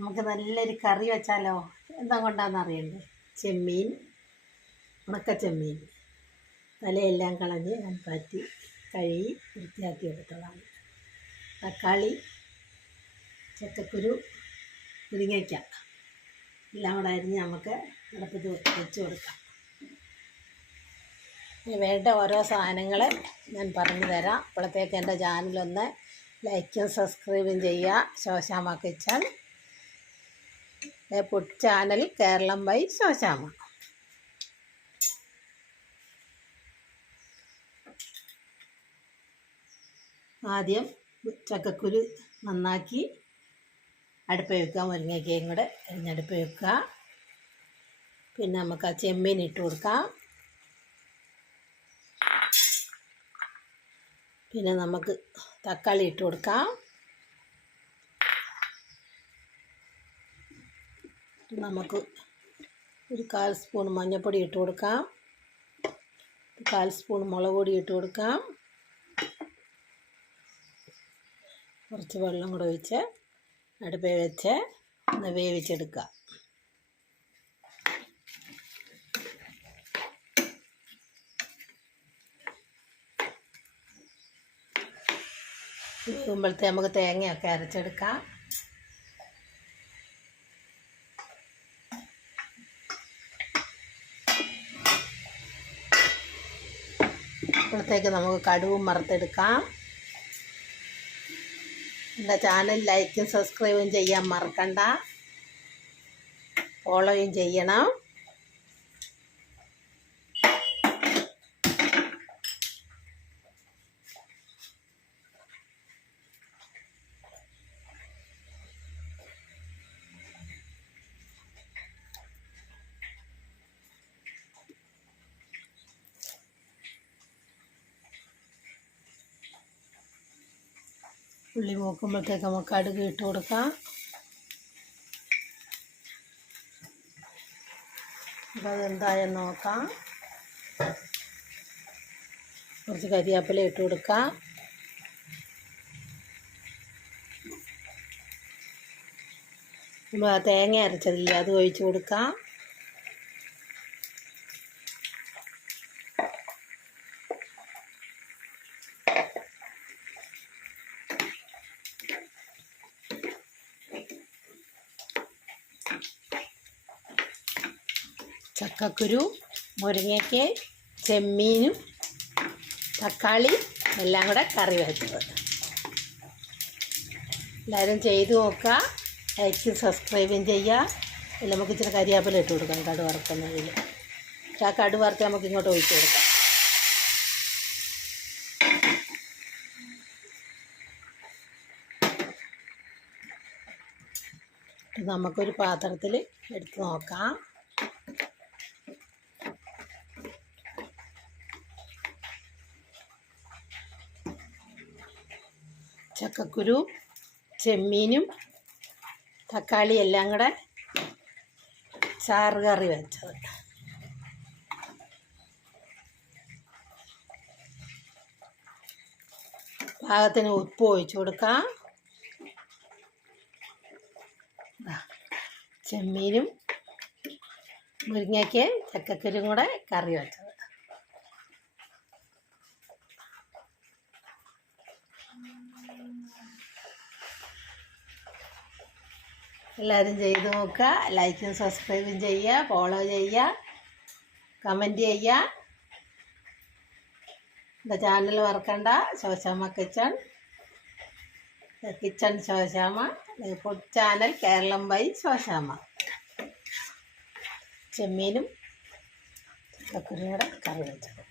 നമുക്ക് നല്ലൊരു കറി വെച്ചാലോ? എന്താ കൊണ്ടാണെന്ന് അറിയണ്ടേ? ചെമ്മീൻ, ഉണക്ക ചെമ്മീൻ തലയെല്ലാം കളഞ്ഞ് ഞാൻ പാറ്റി കഴുകി വൃത്തിയാക്കി എടുത്തതാണ്. തക്കാളി, ചക്കക്കുരു, മുരിങ്ങയ്ക്ക എല്ലാം കൂടെ അരിഞ്ഞ് നമുക്ക് അടുപ്പത്ത് വെച്ച് കൊടുക്കാം. വേണ്ട ഓരോ സാധനങ്ങൾ ഞാൻ പറഞ്ഞു തരാം. അപ്പോഴത്തേക്ക് എൻ്റെ ചാനലൊന്ന് ലൈക്കും സബ്സ്ക്രൈബും ചെയ്യുക. Shoshamma kitchen food channel Keralam by Shoshamma. ആദ്യം ചക്കക്കുരു നന്നാക്കി അടുപ്പ് വെക്കുക. മുരിങ്ങയ്ക്കയും കൂടെ അരിഞ്ഞടുപ്പ് വെക്കുക. പിന്നെ നമുക്ക് ആ ചെമ്മീൻ ഇട്ട് കൊടുക്കാം. പിന്നെ നമുക്ക് തക്കാളി ഇട്ട് കൊടുക്കാം. നമുക്ക് ഒരു 1/4 സ്പൂൺ മഞ്ഞൾപ്പൊടി ഇട്ട് കൊടുക്കാം. 1/4 സ്പൂൺ മുളക് പൊടി ഇട്ട് കൊടുക്കാം. കുറച്ച് വെള്ളം കൂടെ ഒഴിച്ച് അടുപ്പിൽ വെച്ച് ഒന്ന് വേവിച്ചെടുക്കുക. വേകുമ്പോഴത്തെ നമുക്ക് തേങ്ങയൊക്കെ അരച്ചെടുക്കാം. അപ്പോഴത്തേക്ക് നമുക്ക് കടുകും വറുത്തെടുക്കാം. എൻ്റെ ചാനൽ ലൈക്കും സബ്സ്ക്രൈബും ചെയ്യാൻ മറക്കണ്ട. ഫോളോയും ചെയ്യണം. ഉള്ളി മൂക്കുമ്പോഴത്തേക്ക് നമുക്ക് കടുക് ഇട്ട് കൊടുക്കാം. അപ്പോൾ അതെന്തായെന്ന് നോക്കാം. കുറച്ച് കരിവേപ്പില ഇട്ട് കൊടുക്കാം. നമ്മൾ തേങ്ങ അരച്ചതില്ലേ അത് ഒഴിച്ച് കൊടുക്കാം. ചക്കക്കുരു, മുരിങ്ങയ്ക്ക്, ചെമ്മീനും തക്കാളി എല്ലാം കൂടെ കറി വെച്ചത്. എല്ലാവരും ചെയ്ത് നോക്കുക. ലൈക്കും സബ്സ്ക്രൈബും ചെയ്യുക. അതിൽ നമുക്ക് ഇച്ചിരി കരിവേപ്പില ഇട്ട് കൊടുക്കാം. കടുക് വറുക്കുന്നതിൽ ആ കടുക് വറുത്ത് നമുക്ക് ഇങ്ങോട്ട് ഒഴിച്ച് കൊടുക്കാം. നമുക്കൊരു പാത്രത്തിൽ എടുത്ത് നോക്കാം. ചക്കക്കുരു, ചെമ്മീനും തക്കാളി എല്ലാം കൂടെ ചാറ് കറി വെച്ചത്. പാകത്തിന് ഉപ്പ് ഒഴിച്ച് കൊടുക്കാം. ചെമ്മീനും മുരിങ്ങയ്ക്ക് ചക്കക്കുരും കൂടെ കറി വെച്ചത്. എല്ലാവരും ചെയ്ത് നോക്കുക. ലൈക്കും സബ്സ്ക്രൈബും ചെയ്യുക. ഫോളോ ചെയ്യുക. കമൻറ്റ് ചെയ്യുക. എൻ്റെ ചാനൽ മറക്കണ്ട. Shoshamma kitchen Shoshamma food channel Keralam by Shoshamma. ചെമ്മീനും ചക്കക്കുരും കൂടെ കറി വെച്ചത്.